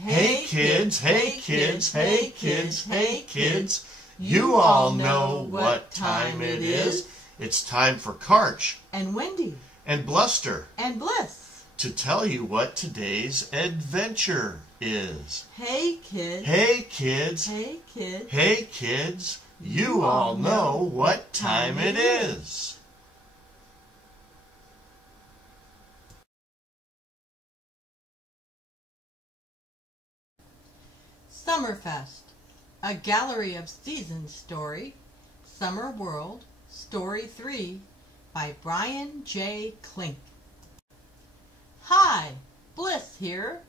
Hey kids, hey kids, hey kids, hey kids, you all know what time it is. It's time for Karch and Wendy and Bluster and Bliss to tell you what today's adventure is. Hey kids, hey kids, hey kids, hey kids, you all know what time it is. Summerfest, a Gallery of Seasons story, Summer World, Story 3, by Brian J. Klink. Hi, Bliss here.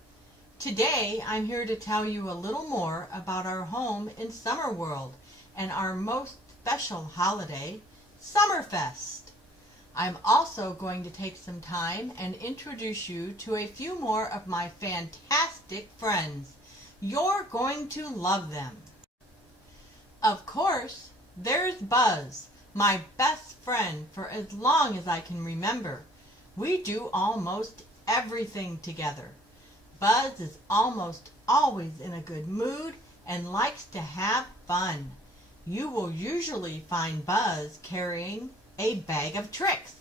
Today I'm here to tell you a little more about our home in Summer World and our most special holiday, Summerfest. I'm also going to take some time and introduce you to a few more of my fantastic friends. You're going to love them. Of course, there's Buzz, my best friend for as long as I can remember. We do almost everything together. Buzz is almost always in a good mood and likes to have fun. You will usually find Buzz carrying a bag of tricks,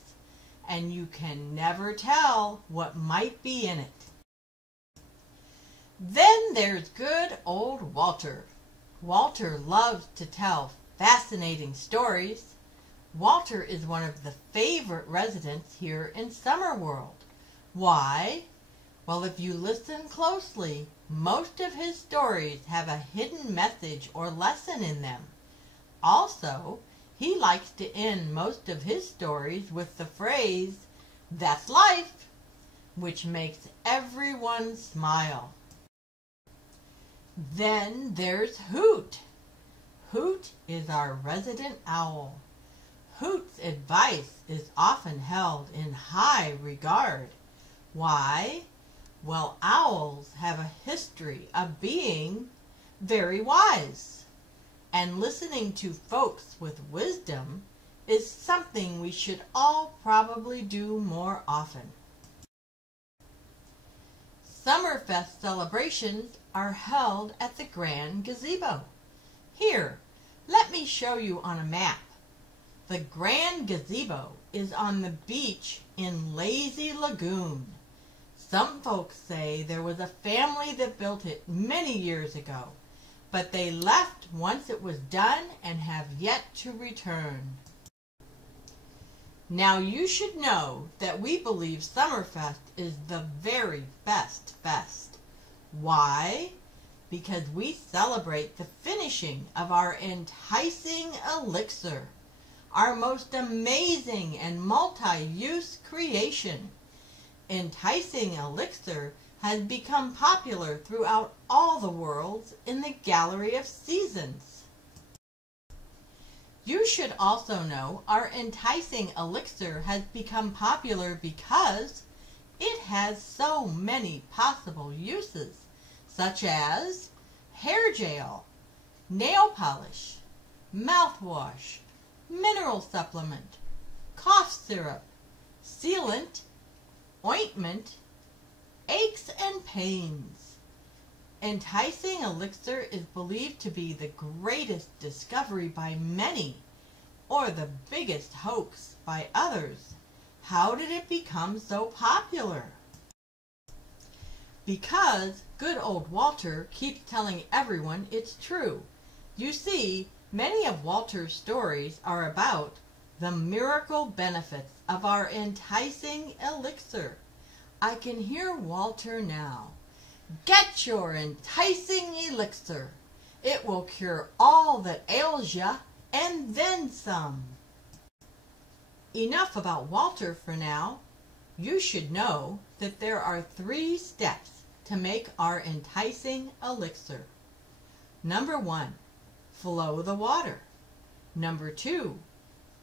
and you can never tell what might be in it. Then there's good old Walter. Walter loves to tell fascinating stories. Walter is one of the favorite residents here in Summer World. Why? Well, if you listen closely, most of his stories have a hidden message or lesson in them. Also, he likes to end most of his stories with the phrase, "That's life," which makes everyone smile. Then there's Hoot. Hoot is our resident owl. Hoot's advice is often held in high regard. Why? Well, owls have a history of being very wise, and listening to folks with wisdom is something we should all probably do more often. Summerfest celebrations are held at the Grand Gazebo. Here, let me show you on a map. The Grand Gazebo is on the beach in Lazy Lagoon. Some folks say there was a family that built it many years ago, but they left once it was done and have yet to return. Now you should know that we believe Summerfest is the very best fest. Why? Because we celebrate the finishing of our Enticing Elixir, our most amazing and multi-use creation. Enticing Elixir has become popular throughout all the worlds in the Gallery of Seasons. You should also know our Enticing Elixir has become popular because it has so many possible uses, such as hair gel, nail polish, mouthwash, mineral supplement, cough syrup, sealant, ointment, aches and pains. Enticing Elixir is believed to be the greatest discovery by many, or the biggest hoax by others. How did it become so popular? Because good old Walter keeps telling everyone it's true. You see, many of Walter's stories are about the miracle benefits of our Enticing Elixir. I can hear Walter now. Get your Enticing Elixir. It will cure all that ails ya and then some. Enough about Walter for now. You should know that there are 3 steps to make our Enticing Elixir. Number 1, flow the water. Number 2,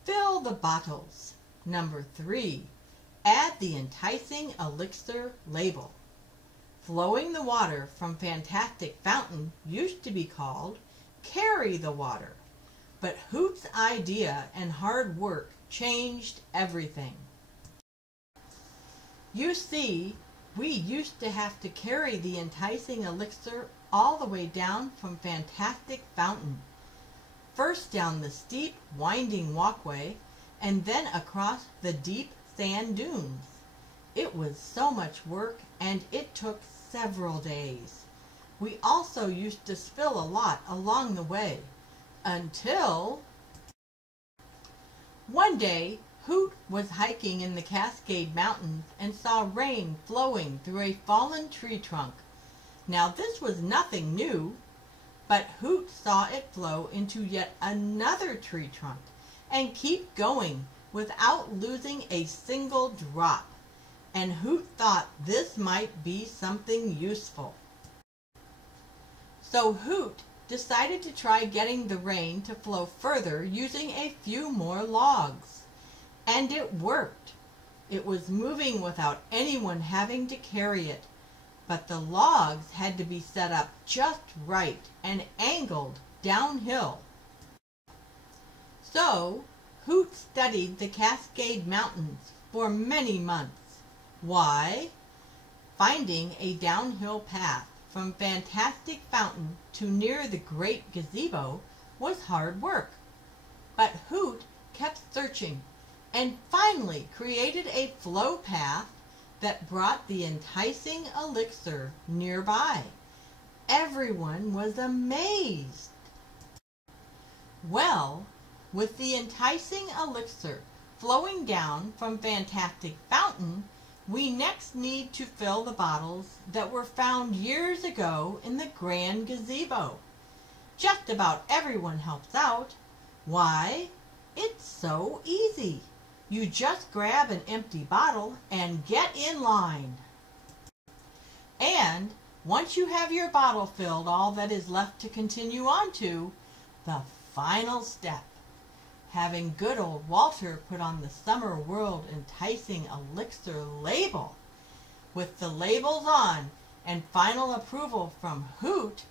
fill the bottles. Number 3, add the Enticing Elixir label. Flowing the water from Fantastic Fountain used to be called carry the water, but Hoot's idea and hard work changed everything. You see, We used to have to carry the enticing elixir all the way down from Fantastic Fountain. First down the steep, winding walkway, and then across the deep sand dunes. It was so much work, and it took several days. We also used to spill a lot along the way, until one day Hoot was hiking in the Cascade Mountains and saw rain flowing through a fallen tree trunk. Now this was nothing new, but Hoot saw it flow into yet another tree trunk and keep going without losing a single drop. And Hoot thought this might be something useful. So Hoot decided to try getting the rain to flow further using a few more logs. And it worked. It was moving without anyone having to carry it. But the logs had to be set up just right and angled downhill. So Hoot studied the Cascade Mountains for many months. Why? Finding a downhill path from Fantastic Fountain to near the Great Gazebo was hard work. But Hoot kept searching and finally created a flow path that brought the enticing elixir nearby. Everyone was amazed. Well, with the enticing elixir flowing down from Fantastic Fountain, we next need to fill the bottles that were found years ago in the Grand Gazebo. Just about everyone helps out. Why? It's so easy. You just grab an empty bottle and get in line. And once you have your bottle filled, all that is left to continue on to the final step. Having good old Walter put on the Summer World Enticing Elixir label. With the labels on and final approval from Hoot,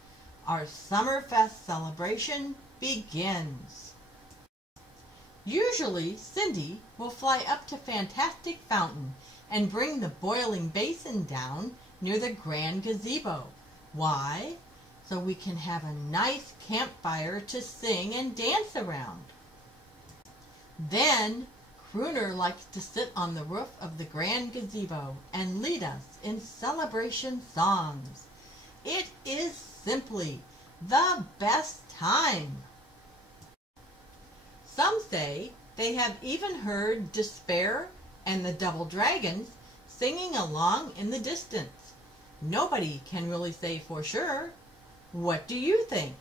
our Summerfest celebration begins. Usually, Cindy will fly up to Fantastic Fountain and bring the boiling basin down near the Grand Gazebo. Why? So we can have a nice campfire to sing and dance around. Then, Crooner likes to sit on the roof of the Grand Gazebo and lead us in celebration songs. It is simply the best time. Some say they have even heard Despair and the Double Dragons singing along in the distance. Nobody can really say for sure. What do you think?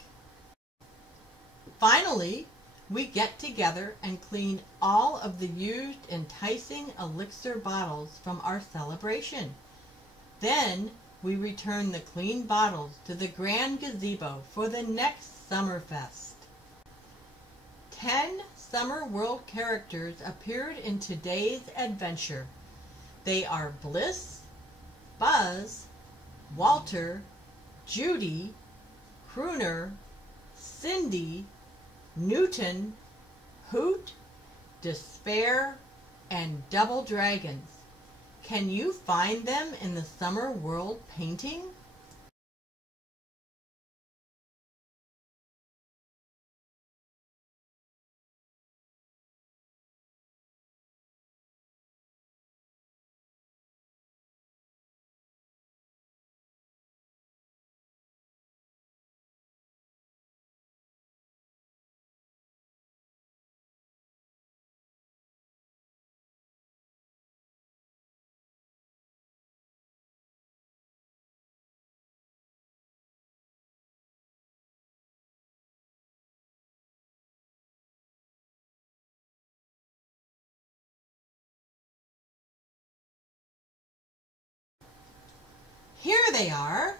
Finally, we get together and clean all of the used Enticing Elixir bottles from our celebration. Then we return the clean bottles to the Grand Gazebo for the next Summerfest. 10 Summer World characters appeared in today's adventure. They are Bliss, Buzz, Walter, Judy, Crooner, Cindy, Newton, Hoot, Despair, and Double Dragons. Can you find them in the Summer World painting? Here they are.